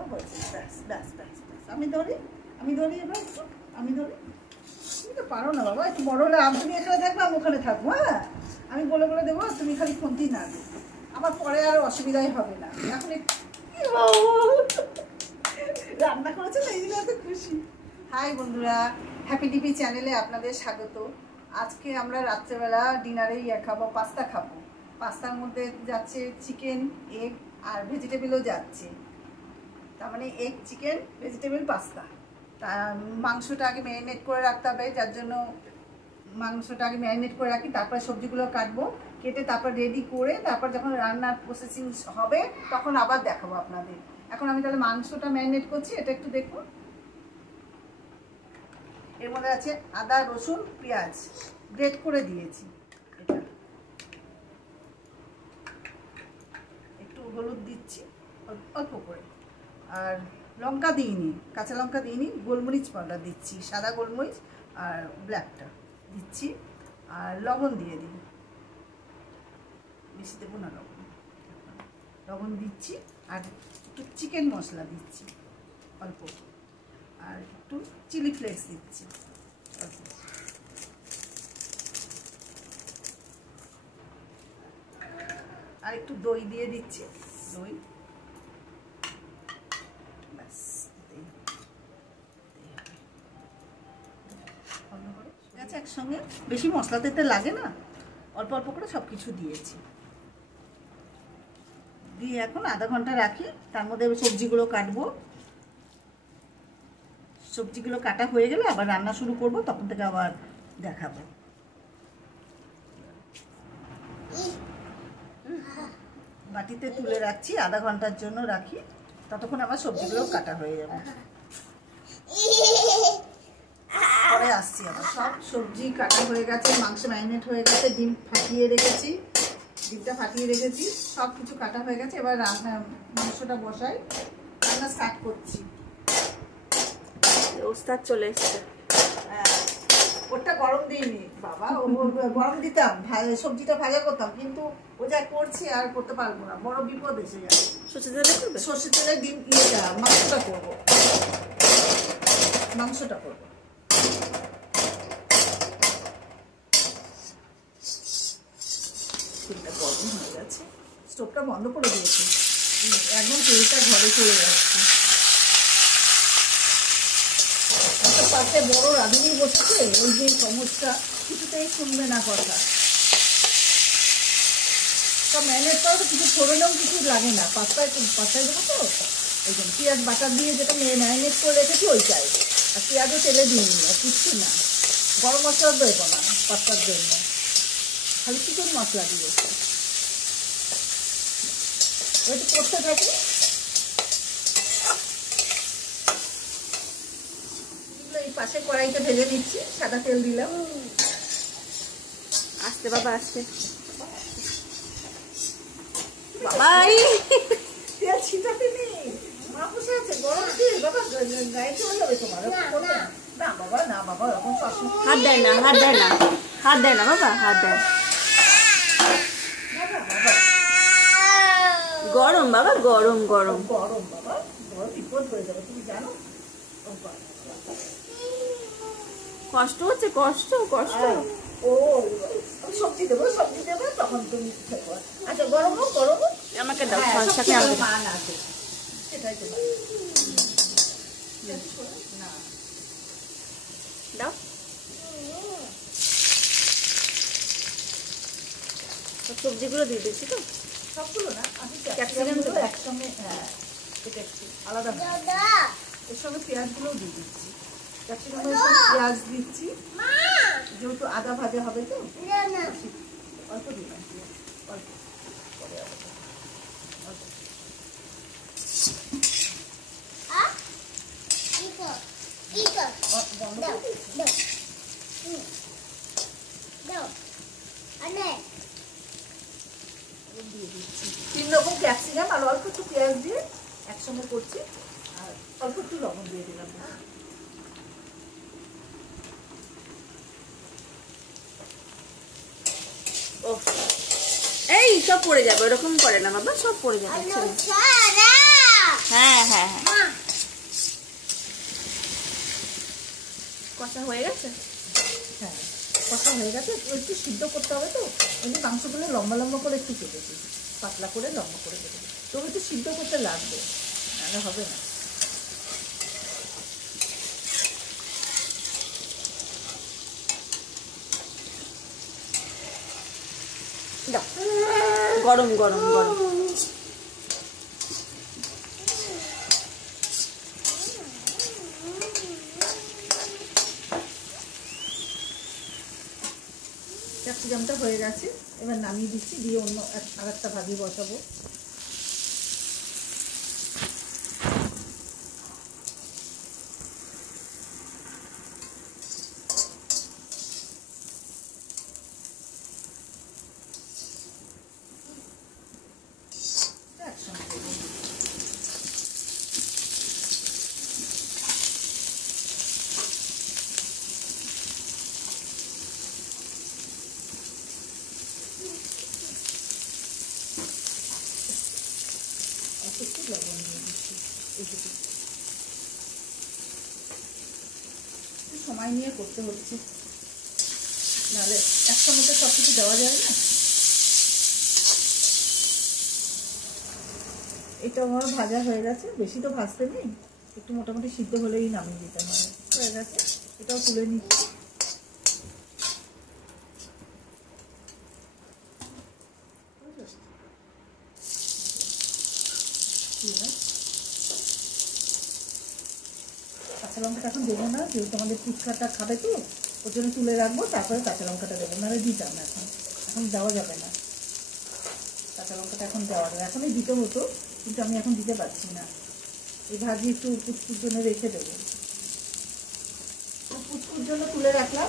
দেখো হয়েছে, ব্যাস ব্যাস ব্যাস ব্যাস। আমি ধরি এবার, আমি ধরি। তুমি তো পারো না বাবা, একটু বড় হলে তুমি এখানে থাকবে, আমি ওখানে থাকবো। হ্যাঁ, আমি বলে বলে দেবো, তুমি খালি ফোনটি না দেবো, আমার পরে আর অসুবিধাই হবে না। এখন রান্না করেছে না, এই জন্য এত খুশি। হাই বন্ধুরা, হ্যাপি টিভি চ্যানেলে আপনাদের স্বাগত। আজকে আমরা রাত্রেবেলা ডিনারে খাবো, পাস্তা খাবো। পাস্তার মধ্যে যাচ্ছে চিকেন, এগ আর ভেজিটেবলও যাচ্ছে। তার মানে এগ, চিকেন, ভেজিটেবল, পাস্তা। তা মাংসটা আগে ম্যারিনেট করে রাখতে হবে, যার জন্য মাংসটা আগে ম্যারিনেট করে রাখি, তারপরে সবজিগুলো কাটবো, কেটে তারপর রেডি করে তারপর যখন রান্নার প্রসেসিং হবে তখন আবার দেখাবো আপনাদের। এখন আমি তাহলে মাংসটা ম্যারিনেট করছি, এটা একটু দেখুন। এর মধ্যে আছে আদা, রসুন, পেঁয়াজ গ্রেট করে দিয়েছি। এটা একটু হলুদ দিচ্ছি অল্প করে, আর লঙ্কা দিইনি, কাঁচা লঙ্কা দিইনি, গোলমরিচ পাউডার দিচ্ছি, সাদা গোলমরিচ আর ব্ল্যাকটা দিচ্ছি, আর লবণ দিয়ে দিই, বেশি দেবো না, লবণ দিচ্ছি, আর একটু চিকেন মশলা দিচ্ছি অল্প, আর একটু চিলি ফ্লেক্স দিচ্ছি অল্প, আর একটু দই দিয়ে দিচ্ছি, দই। ব্যাস, আচ্ছা, একসঙ্গে বেশি মশলা দিতে লাগে না, অল্প অল্প করে সব কিছু দিয়েছি। দিয়ে এখন আধা ঘন্টা রাখি, তার মধ্যে সবজিগুলো কাটবো। সবজিগুলো কাটা হয়ে গেলে আবার রান্না শুরু করব, তখন থেকে আবার দেখাবো। বাটিতে তুলে রাখছি, আধা ঘন্টার জন্য রাখি, ততক্ষণ আবার সবজিগুলো কাটা হয়ে যাবে। পরে আসছি আবার। সব সবজি কাটা হয়ে গেছে, মাংস ম্যারিনেট হয়ে গেছে, ডিম ফাটিয়ে রেখেছি, ডিমটা ফাটিয়ে রেখেছি, সব কিছু কাটা হয়ে গেছে। এবার রান্না মাংসটা বসাই, রান্না স্টার্ট করছি। ওস্তাদ চলে এসছে। হ্যাঁ, ওটা গরম দিইনি বাবা, গরম দিতাম, সবজিটা ভাজা করতাম, কিন্তু ও যা করছি আর করতে পারবো না, বড় বিপদ এসে যাবে। সর্ষে তেলে করবে? সর্ষে তেলে ডিম ইয়েটা মাংসটা করবো, মাংসটা করবো। তেলটা গরম হয়ে গেছে, স্টোভটা বন্ধ করে দিয়েছি, একদম তেলটা ঘরে চলে যাচ্ছে। একটা পাশে বড় রাঁধুনি বসেছে, ওই যে সমস্যা, কিছুতেই শুনবে না কথা। সব ম্যারিনেট করা তো কিছু ফোড়নেও কিছু লাগে না, পাস্তায় দেবো তো, ওই জন্য পেঁয়াজ বাটার দিয়ে যেটা ম্যারিনেট করে রেখেছি ওইটাই, আর পেঁয়াজও তেলে দিইনি, আর কিচ্ছু না। গরম মশলা দেবো না পাস্তার জন্য, খালি চিকেন মশলা দিয়েছি। ওইটা করতে থাকি। এই পাশে কড়াইটা ভেজে নিচ্ছি, সাদা তেল দিলাম। আসতে বাবা, আসতে বাবাই, তেল ছিটাতে নেই, মা বসে আছে, গরম তেল বাবা, গায়ে চলে যাবে তোমার। না বাবা, না বাবা, এরকম সবসময় হাত দেয় না, হাত দেয় না, হাত দেয় না বাবা, হাত দেয়। গরম বাবা, গরম গরম গরম বাবা, বড় বিপদ হয়ে যাবে, তুমি জানো। কষ্ট হচ্ছে, কষ্ট কষ্ট। ও সবজি দেবো তখন তুমি খেতে। আচ্ছা, গরম হোক, গরম হোক, আমাকে দাও, সাথে আমাকে দাও। মান আছে, সেটাই তো না, দাও। সবজিগুলো দিয়ে দিচ্ছি তো, সবগুলো না, আমি ক্যাপসিকামগুলো একসঙ্গে। হ্যাঁ, এটা একটু আলাদা, এর সঙ্গে পেঁয়াজগুলোও দিয়ে দিচ্ছি, ক্যাপসিকামের সঙ্গে পেঁয়াজ দিচ্ছি, যেহেতু আদা ভাজা হবে তো অল্প দিলাম, অল্প পরে দিয়ে দিচ্ছি 3 রকম ক্যাপসিকাম আর অল্প একটু পেঁয়াজ দিয়ে একসঙ্গে করছি, আর অল্প একটু লবণ দিয়ে দিলাম। ও এই সব পড়ে যাবে, ওরকম করে না বাবা, সব পড়ে যাবে। হ্যাঁ হ্যাঁ হ্যাঁ, কষা হয়ে গেছে? হ্যাঁ, কষা হয়ে গেছে। একটু সিদ্ধ করতে হবে তো, ওই মাংসগুলো লম্বা লম্বা করে একটু কেটেছি, পাতলা করে লম্বা করে কেটেছি। তবে একটু সিদ্ধ করতে লাগবে, নাহলে হবে না। গরম গরম গরম। ক্যাপসিকামটা হয়ে গেছে, এবার নামিয়ে দিচ্ছি, দিয়ে অন্য আর একটা ভাজি বসাবো। একটু লবণ দিয়ে দিচ্ছি, এইটুকু সময় নিয়ে করতে হচ্ছে, নাহলে একসঙ্গে তো সব কিছু দেওয়া যায় না। এটা আমার ভাজা হয়ে গেছে, বেশি তো ভাজতে নেই, একটু মোটামুটি সিদ্ধ হলেই নামিয়ে দিতে হবে। হয়ে গেছে, এটাও তুলে নিচ্ছি। কাঁচা লঙ্কাটা এখন দেবো না, যেহেতু আমাদের ফুচকাটা খাবে তো, ওর জন্য তুলে রাখবো, তারপরে কাঁচা লঙ্কাটা দেবো, নাহলে দিতাম না। এখন দেওয়া যাবে না কাঁচা লঙ্কাটা, এখন দেওয়া যাবে। এখনই দিতে হতো, কিন্তু আমি এখন দিতে পারছি না। এই ভাজি একটু পুচকুর জন্য রেখে দেবো, পুচকুর জন্য তুলে রাখলাম,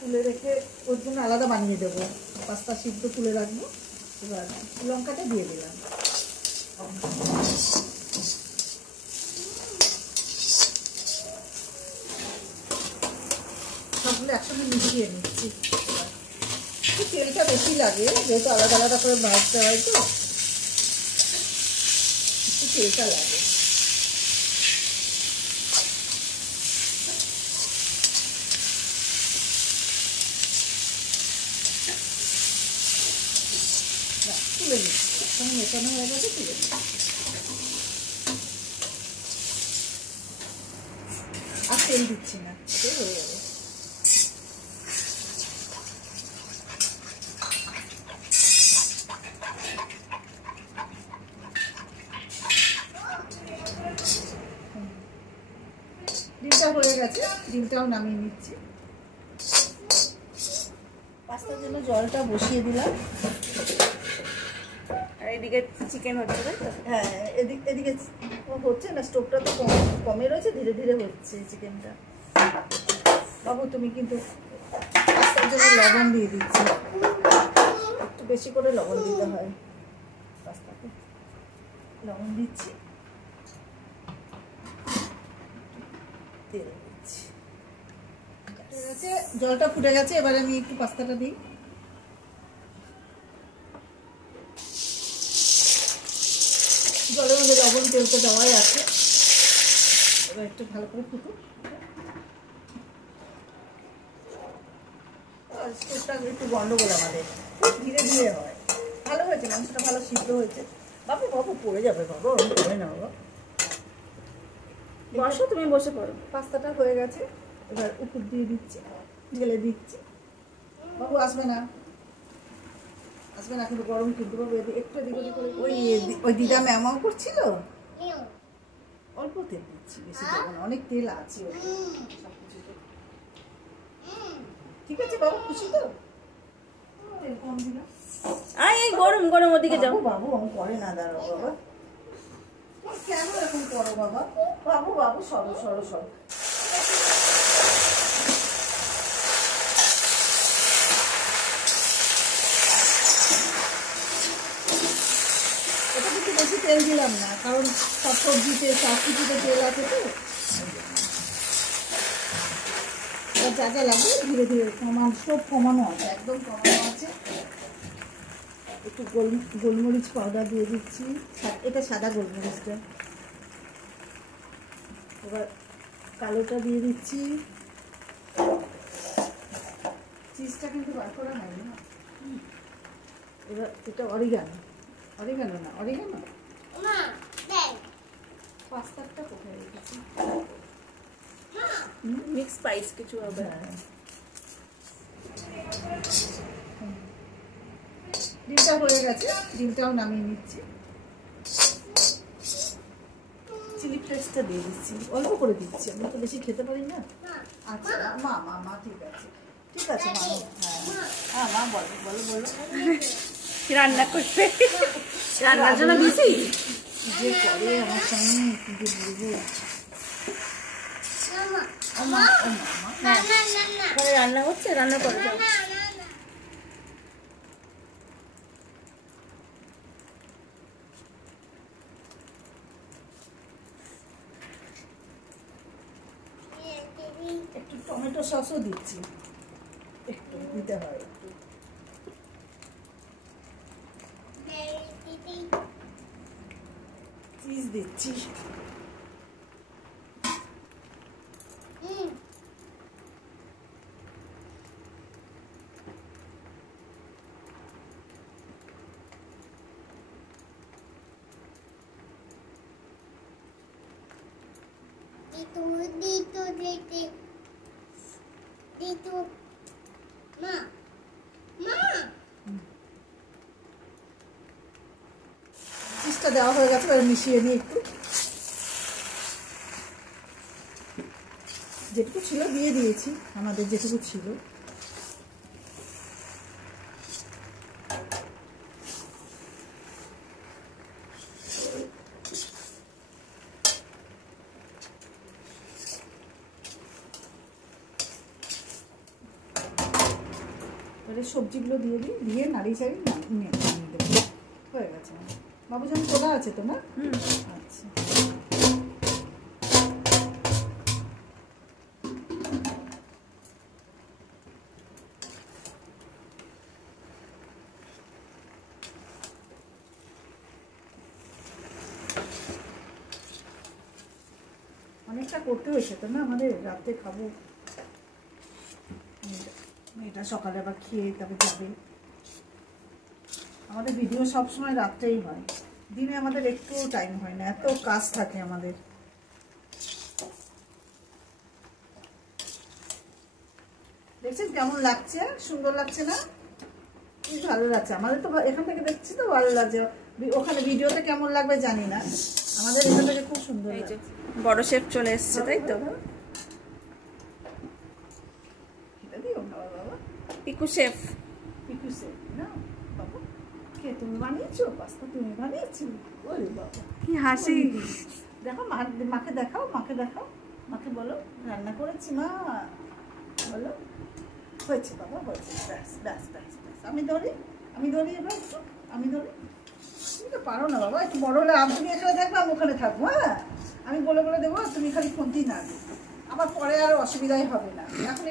তুলে রেখে ওর জন্য আলাদা বানিয়ে দেবো। পাস্তা সিদ্ধ তুলে রাখবো, এবার লঙ্কাটা দিয়ে দিলাম। সবগুলো একসঙ্গে মিশিয়ে নিচ্ছি। তেলটা বেশি লাগে, যেহেতু আলাদা আলাদা করে ভাজতে হয় তো, একটু তেলটা লাগে। তুলে নিচ্ছি, একসঙ্গে মেশানো হয়ে গেছে, তুলে নিচ্ছি। আর তেল দিচ্ছি না, এটাই হয়ে যাবে। ডিমটা হয়ে গেছে, ডিমটাও নামিয়ে নিচ্ছি। পাস্তার জন্য জলটা বসিয়ে দিলাম। আর এদিকে চিকেন হচ্ছে, তাই তো? হ্যাঁ, এদিকে হচ্ছে না, স্টোভটা তো কমে রয়েছে, ধীরে ধীরে হচ্ছে চিকেনটা। বাবু তুমি কিন্তু পাস্তার জন্য লবণ দিয়ে দিচ্ছি, একটু বেশি করে লবণ দিতে হয় পাস্তাতে। লবণ দিচ্ছি, তেল দিচ্ছি। ঠিক আছে, জলটা ফুটে গেছে, এবারে আমি একটু পাস্তাটা দিই। জলের মধ্যে লবণ তেল তো দেওয়াই আছে, এবার একটু ভালো করে ফুটুক। স্টোভটা একটু গন্ডগোল আমাদের, ধীরে ধীরে হয়। ভালো হয়েছে, মাংসটা ভালো সিদ্ধ হয়েছে। বাবু বাবু পড়ে যাবে, বাবু আমি পড়ে না বাবা। বসো, তুমি বসে পড়ো। পাস্তাটা হয়ে গেছে, এবার উপর দিয়ে দিচ্ছি, ঢেলে দিচ্ছি। বাবু আসবে না, আসবে না, কিন্তু গরম কিন্তু বাবু একটু এদিক ওদিক করে। ওই দিদা ম্যামাও করছিল, অল্প তেল দিচ্ছি, বেশি দেবো না, অনেক তেল আছে সবকিছুতে। ঠিক আছে বাবু, খুশি তো? তেল কম দিলাম। এই গরম গরম, ওদিকে যাও। বাবু আমি করে না, দাঁড়াও বাবা, কেন এরকম করো বাবা? বাবু বাবু সরো সরো সরো। এটা কিন্তু বেশি তেল দিলাম না, কারণ সব সবজিতে সব কিছুতে তেল আছে তো। যা যা লাগে ধীরে ধীরে সব কমানো আছে, একদম কমানো আছে। একটু গোলমরিচ পাউডার দিয়ে দিচ্ছি, এটা সাদা গোলমরিচটা। এবার কালোটা দিয়ে দিচ্ছি, চিজটা কিন্তু বার করা হয়নি না। এবার এটা অরিগানো, অরিগানো না, অরিগানো পাস্তাটা কোথায় রেখেছি? মিক্স স্পাইস কিছু হবে। ডিমটা হয়ে গেছে, ডিমটাও নামিয়ে নিচ্ছি। চিলি ফ্লেক্সটা দিয়ে দিচ্ছি, অল্প করে দিচ্ছি, আমি তো বেশি খেতে পারি না। আচ্ছা মা মা মা ঠিক আছে, ঠিক আছে মা। হ্যাঁ মা বলো বলো বলো। রান্না করতে, রান্নার জন্য বিজি যে করে আমার স্বামী, কি যে বলবো। রান্না করছে, রান্না করে যাও। একটু টমেটো সসও দিচ্ছি, একটু দিতে হয় একটু। চিজ দিচ্ছি। চিজটা দেওয়া হয়ে গেছে, এবার মিশিয়ে নিই একটু। যেটুকু ছিল দিয়ে দিয়েছি, আমাদের যেটুকু ছিল। এবারে সবজিগুলো দিয়ে দিই, দিয়ে নাড়ি চাড়ি নিয়ে দেবো। হয়ে গেছে। বাবুজান তোলা আছে তো না? আচ্ছা অনেকটা করতে হয়েছে তো না আমাদের, রাতে খাবো। এটা সকালে আবার খেয়ে তবে যাবে। আমাদের ভিডিও সবসময় রাত্রেই হয়, দিনে আমাদের একটু টাইম হয় না, এত কাজ থাকে আমাদের। দেখছেন কেমন লাগছে? সুন্দর লাগছে না? খুব ভালো লাগছে আমাদের তো, এখান থেকে দেখছি তো ভালো লাগছে। ওখানে ভিডিওতে কেমন লাগবে জানি না, আমাদের এখান থেকে খুব সুন্দর লাগছে। বড় শেফ চলে এসছে, তাই তো? পিকু শেফ। পিকু শেফ না বাবা? কে তুমি বানিয়েছো পাস্তা? তুমি বানিয়েছো? ওরে বাবা কি হাসি! দেখো মাকে দেখাও, মাকে দেখাও, মাকে বলো রান্না করেছি মা, বলো হয়েছে বাবা, হয়েছে। ব্যাস ব্যাস ব্যাস ব্যাস, আমি ধরি, আমি ধরি, এবার একটু আমি ধরি। তুমি তো পারো না বাবা, একটু বড় হলে তুমি এখানে থাকবে, আমি ওখানে থাকবো। হ্যাঁ আমি বলে বলে দেবো, তুমি খালি ফোনটি না, আমার পরে আর অসুবিধাই হবে না। এখন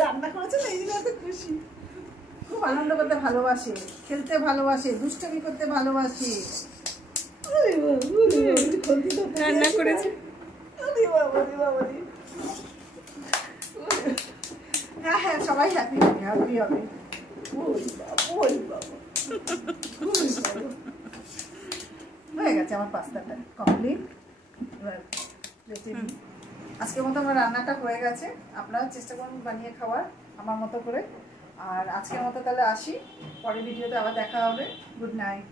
রান্না করেছে না, এই জন্য এত খুশি। খুব আনন্দ করতে ভালোবাসে, খেলতে ভালোবাসে, দুষ্টমি করতে ভালোবাসে। রান্না করেছে। হ্যাঁ হ্যাঁ সবাই হ্যাপি হবে, হ্যাপি হবে। হয়ে গেছে আমার পাস্তাটা কমপ্লিট। এবার আজকের মতো আমার রান্নাটা হয়ে গেছে। আপনারা চেষ্টা করুন বানিয়ে খাওয়ার আমার মতো করে। আর আজকের মতো তাহলে আসি, পরের ভিডিওতে আবার দেখা হবে। Good night.